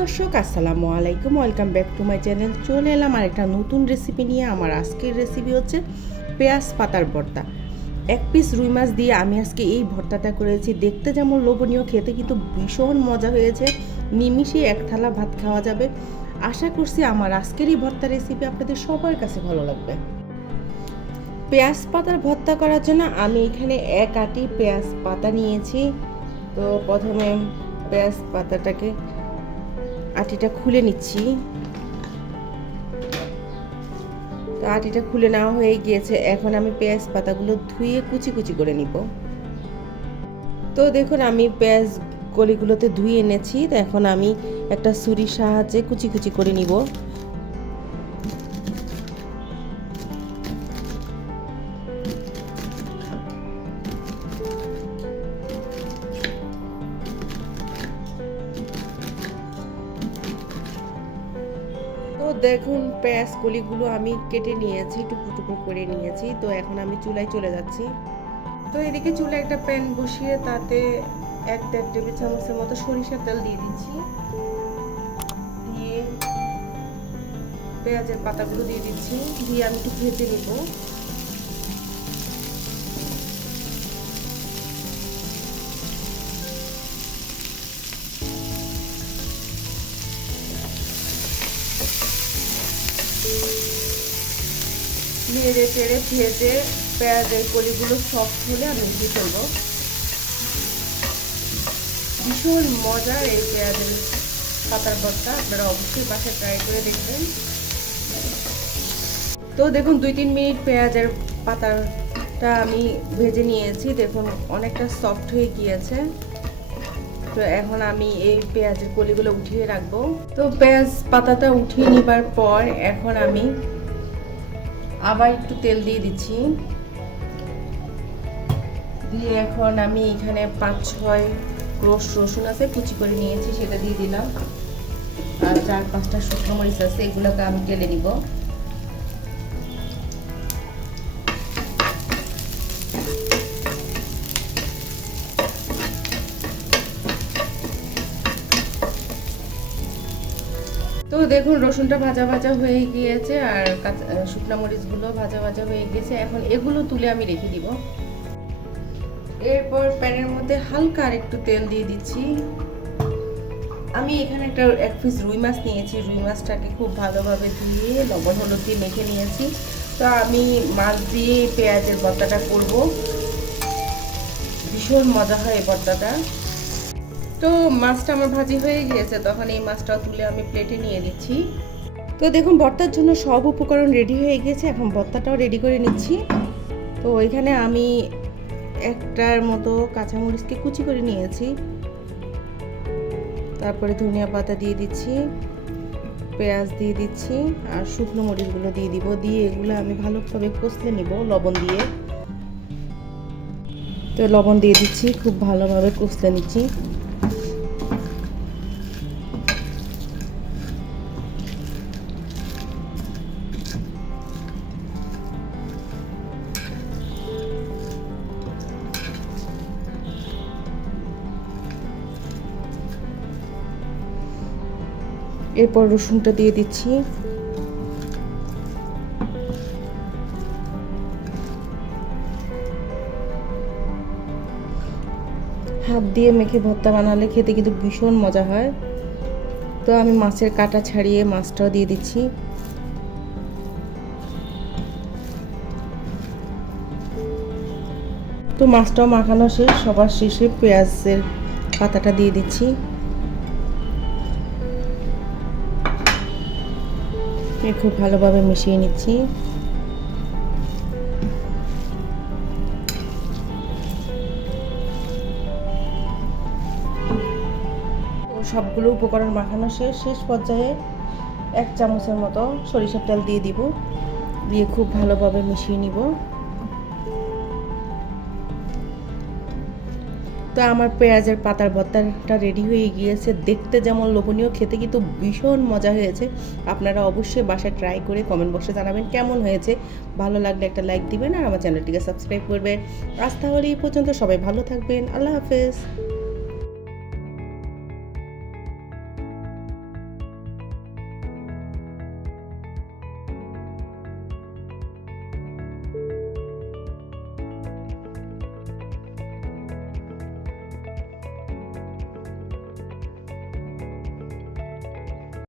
দর্শক, আসসালামু আলাইকুম। Welcome back to my channel চলে এলাম আর একটা নতুন রেসিপি নিয়ে। আমার আজকের রেসিপি হচ্ছে পেঁয়াজ পাতার ভর্তা। এক পিস রুই মাছ দিয়ে আমি আজকে এই ভর্তাটা করেছি। দেখতে যেমন লোভনীয়, খেতে কিন্তু ভীষণ মজা হয়েছে। নিমিষে এক থালা ভাত খাওয়া যাবে। আশা করছি আমার আজকের এই ভর্তা রেসিপি আপনাদের সবার কাছে ভালো লাগবে। পেঁয়াজ পাতার ভর্তা করার জন্য আমি এখানে এক আটি পেঁয়াজ পাতা নিয়েছি। তো প্রথমে পেঁয়াজ পাতাটাকে আটিটা খুলে নিচ্ছি। তো আটিটা খুলে নেওয়া হয়ে গিয়েছে। এখন আমি পেঁয়াজ পাতাগুলো ধুয়ে কুচি কুচি করে নিব। তো দেখুন, আমি পেঁয়াজ গলিগুলোতে ধুয়ে এনেছি। তো এখন আমি একটা ছুরির সাহায্যে কুচি কুচি করে নিব। তো দেখুন পেঁয়াজ কলিগুলো আমি কেটে নিয়েছি, টুকরো টুকরো করে নিয়েছি। তো এখন আমি চুলায় চলে যাচ্ছি। তো এদিকে চুলে একটা প্যান বসিয়ে তাতে এক দেড় টেবিল চামচের মতো সরিষার তেল দিয়ে দিচ্ছি। দিয়ে পেঁয়াজের পাতাগুলো দিয়ে দিচ্ছি। দিয়ে আমি একটু ভেজে নেব। নেড়ে চেড়ে ভেজে পেঁয়াজের কলিগুলো সফট হলে আমি উঠিয়ে ফেলব। ভীষণ মজার এই পেঁয়াজের পাতার ভর্তা, আপনারা অবশ্যই বাসায় ট্রাই করে দেখবেন। তো দেখুন, দুই তিন মিনিট পেঁয়াজের পাতাটা আমি ভেজে নিয়েছি। দেখুন, অনেকটা সফট হয়ে গিয়েছে। তো এখন আমি এই পেঁয়াজের কলিগুলো উঠিয়ে রাখব। তো পেঁয়াজ পাতাটা উঠিয়ে নিবার পর এখন আমি আবার একটু তেল দিয়ে দিচ্ছি। দিয়ে এখন আমি এখানে পাঁচ, ছয় ক্রোশ রসুন আছে, কুচি করে নিয়েছি, সেটা দিয়ে দিলাম। আর চার, পাঁচটা শুকনো মরিচ আছে, এগুলোকে আমি টেলে নিব। তো দেখুন, রসুনটা ভাজা ভাজা হয়ে গিয়েছে আর শুকনো মরিচগুলো ভাজা ভাজা হয়ে গিয়েছে। এখন এগুলো তুলে আমি রেখে দিব। এরপর প্যানের মধ্যে হালকা আর একটু তেল দিয়ে দিচ্ছি। আমি এখানে একটা এক পিস রুই মাছ নিয়েছি। রুই মাছটাকে খুব ভালোভাবে ধুয়ে লবণ হলুদ দিয়ে মেখে নিয়েছি। তো আমি মাছ দিয়ে পেঁয়াজের ভর্তাটা করব। ভীষণ মজা হয় এই ভর্তাটা তো মাছটা আমার ভাজি হয়ে গিয়েছে, তখন এই মাছটা তুলে আমি প্লেটে নিয়ে দিচ্ছি তো দেখুন, ভর্তার জন্য সব উপকরণ রেডি হয়ে গেছে এখন ভর্তাটাও রেডি করে নিচ্ছি। তো এখানে আমি একটার মতো কাঁচামরিচকে কুচি করে নিয়েছি। তারপরে ধনিয়া পাতা দিয়ে দিচ্ছি, পেঁয়াজ দিয়ে দিচ্ছি, আর শুকনো মরিচগুলো দিয়ে দিব। দিয়ে এগুলো আমি ভালোভাবে কষলে নিব লবণ দিয়ে। তো লবণ দিয়ে দিচ্ছি, খুব ভালোভাবে কষলে নিচ্ছি। এরপর রসুনটা দিয়ে দিচ্ছি। হাত দিয়ে মেখে ভর্তা বানালে খেতে কিন্তু ভীষণ মজা হয়। তো আমি মাছের কাটা ছাড়িয়ে মাছটাও দিয়ে দিচ্ছি। তো মাছটাও মাখানো শেষ, সবার শেষে পেঁয়াজের পাতাটা দিয়ে দিচ্ছি। খুব ভালোভাবে মিশিয়ে নিচ্ছি। সবগুলো উপকরণ মাখানো শেষ। শেষ পর্যায়ে এক চামচের মতো সরিষার তেল দিয়ে দিব। দিয়ে খুব ভালোভাবে মিশিয়ে নিব। তো আমার পেঁয়াজের পাতার ভর্তাটা রেডি হয়ে গিয়েছে। দেখতে যেমন লোভনীয়, খেতে কিন্তু ভীষণ মজা হয়েছে। আপনারা অবশ্যই বাসায় ট্রাই করে কমেন্ট বক্সে জানাবেন কেমন হয়েছে। ভালো লাগলে একটা লাইক দিবেন আর আমার চ্যানেলটিকে সাবস্ক্রাইব করবেন। আজ তাহলে এই পর্যন্ত সবাই ভালো থাকবেন। আল্লাহ হাফেজ।